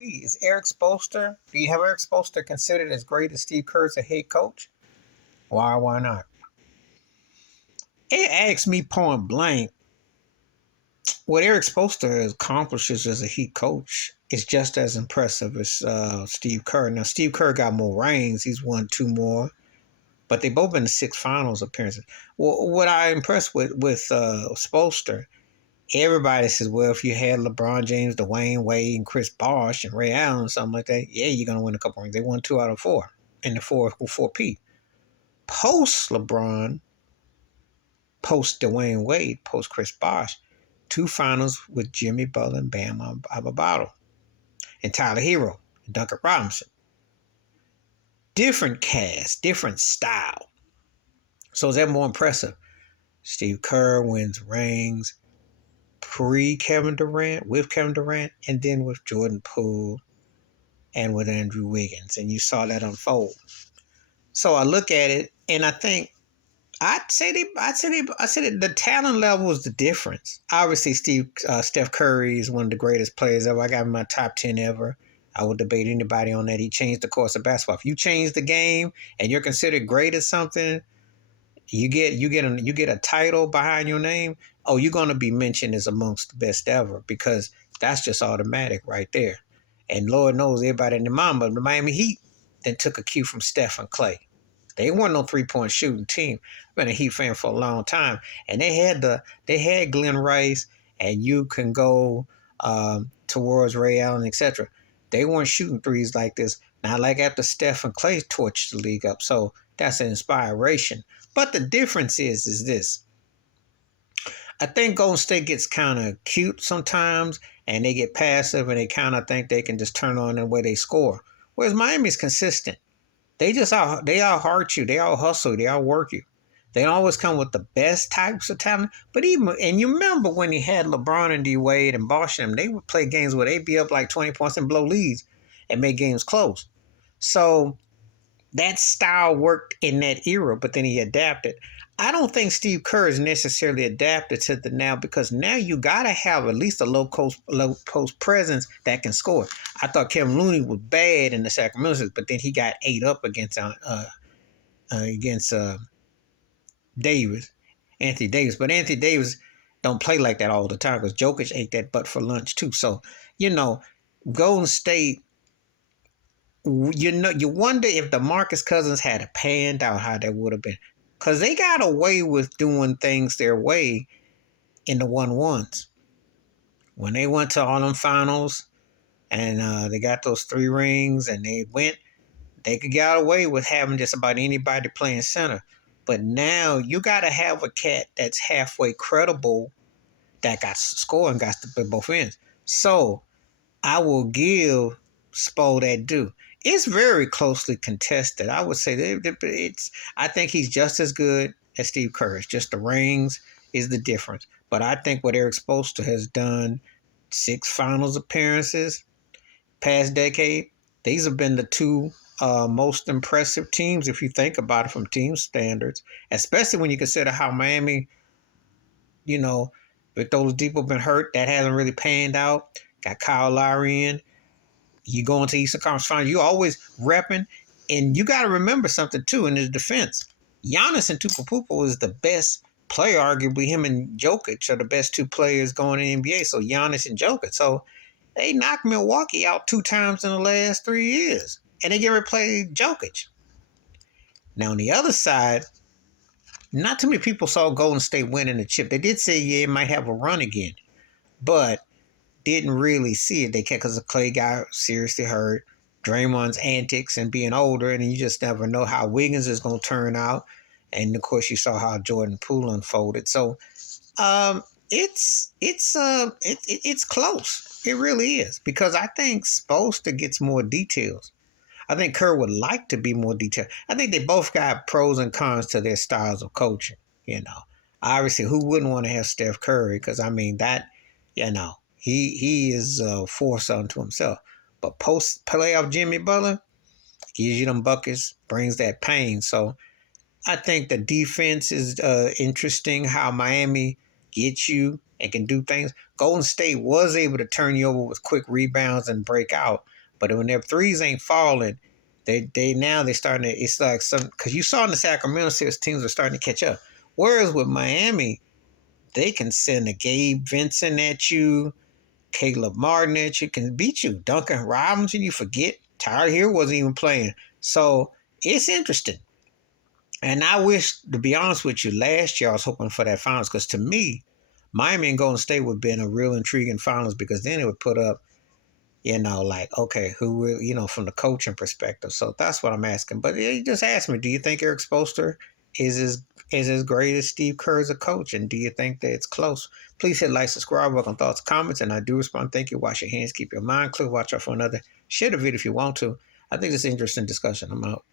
Is Eric Spoelstra? Do you have Eric Spoelstra considered as great as Steve Kerr as a head coach? Why not? It asks me point blank what Eric Spoelstra accomplishes as a head coach is just as impressive as Steve Kerr. Now, Steve Kerr got more rings. He's won two more, but they both been to six finals appearances. Well, what I impressed with Spoelstra, everybody says, well, if you had LeBron James, Dwayne Wade, and Chris Bosh and Ray Allen, something like that, yeah, you're gonna win a couple rings. They won 2 out of 4 in the four-P. Post LeBron, post Dwayne Wade, post Chris Bosh, two finals with Jimmy Butler and Bam Adebayo and Tyler Hero and Duncan Robinson. Different cast, different style. So is that more impressive? Steve Kerr wins rings pre-Kevin Durant, with Kevin Durant, and then with Jordan Poole and with Andrew Wiggins. And you saw that unfold. So I look at it and I think I'd say the talent level is the difference. Obviously, Steph Curry is one of the greatest players ever. I got him in my top 10 ever. I would debate anybody on that. He changed the course of basketball. If you change the game and you're considered great at something, you get a title behind your name. Oh, you're going to be mentioned as amongst the best ever because that's just automatic right there. And Lord knows everybody in the Mamba, the Miami Heat, then took a cue from Steph and Clay. They weren't no 3-point shooting team. I've been a Heat fan for a long time, and they had Glenn Rice, and you can go towards Ray Allen, etc. They weren't shooting threes like this. Not like after Steph and Clay torched the league up. So that's an inspiration. But the difference is this. I think Golden State gets kind of cute sometimes, and they get passive, and they kind of think they can just turn on the way they score. Whereas Miami's consistent. They all heart you, they all hustle, they all work you. They always come with the best types of talent. But and you remember when he had LeBron and D Wade and Bosh and them, they would play games where they'd be up like 20 points and blow leads and make games close. So that style worked in that era, but then he adapted. I don't think Steve Kerr is necessarily adapted to the now because now you gotta have at least a low post presence that can score. I thought Kevin Looney was bad in the Sacramento, but then he got ate up against Davis, Anthony Davis. But Anthony Davis don't play like that all the time because Jokic ate that butt for lunch too. So Golden State. You wonder if the Marcus Cousins had panned out, how that would have been. Because they got away with doing things their way in the 1-1s. When they went to all them finals and they got those 3 rings and they could get away with having just about anybody playing center. But now you got to have a cat that's halfway credible that got to score and got to play both ends. So I will give Spo that due. It's very closely contested. I would say I think he's just as good as Steve Kerr. It's just the rings is the difference. But I think what Eric Spoelstra has done, 6 finals appearances, past decade, these have been the 2 most impressive teams if you think about it from team standards, especially when you consider how Miami, with those people been hurt, that hasn't really panned out. Got Kyle Lowry in. You go into Eastern Conference Finals, you always repping. And you got to remember something, too, in his defense. Giannis Antetokounmpo is the best player, arguably. Him and Jokic are the best 2 players going in the NBA. So Giannis and Jokic. So they knocked Milwaukee out 2 times in the last 3 years. And they get to play Jokic. Now, on the other side, not too many people saw Golden State winning the chip. They did say, yeah, it might have a run again. But didn't really see it. They kept because Clay got seriously hurt, Draymond's antics and being older, and you just never know how Wiggins is going to turn out. And of course, you saw how Jordan Poole unfolded. So, it's close. It really is because I think Spoelstra gets more details. I think Kerr would like to be more detailed. I think they both got pros and cons to their styles of coaching. Obviously, who wouldn't want to have Steph Curry? Because He is a force unto himself. But post-playoff Jimmy Butler gives you them buckets, brings that pain. So I think the defense is interesting, how Miami get you and can do things. Golden State was able to turn you over with quick rebounds and break out, but when their threes ain't falling, they starting to. It's like some because you saw in the Sacramento series teams are starting to catch up. Whereas with Miami, they can send a Gabe Vincent at you, Caleb Martin at you, can beat you. Duncan Robinson, you forget. Tyler here wasn't even playing. So it's interesting. And I wish, to be honest with you, last year I was hoping for that finals because to me, Miami and Golden State would have been a real intriguing finals because then it would put up, like, okay, who will, from the coaching perspective. So that's what I'm asking. But you just asked me, do you think Eric Spoelstra is as great as Steve Kerr as a coach? And do you think that it's close? Please hit like, subscribe, work on thoughts, comments, and I do respond. Thank you. Wash your hands, keep your mind clear, watch out for another. Share the video if you want to. I think it's an interesting discussion. I'm out.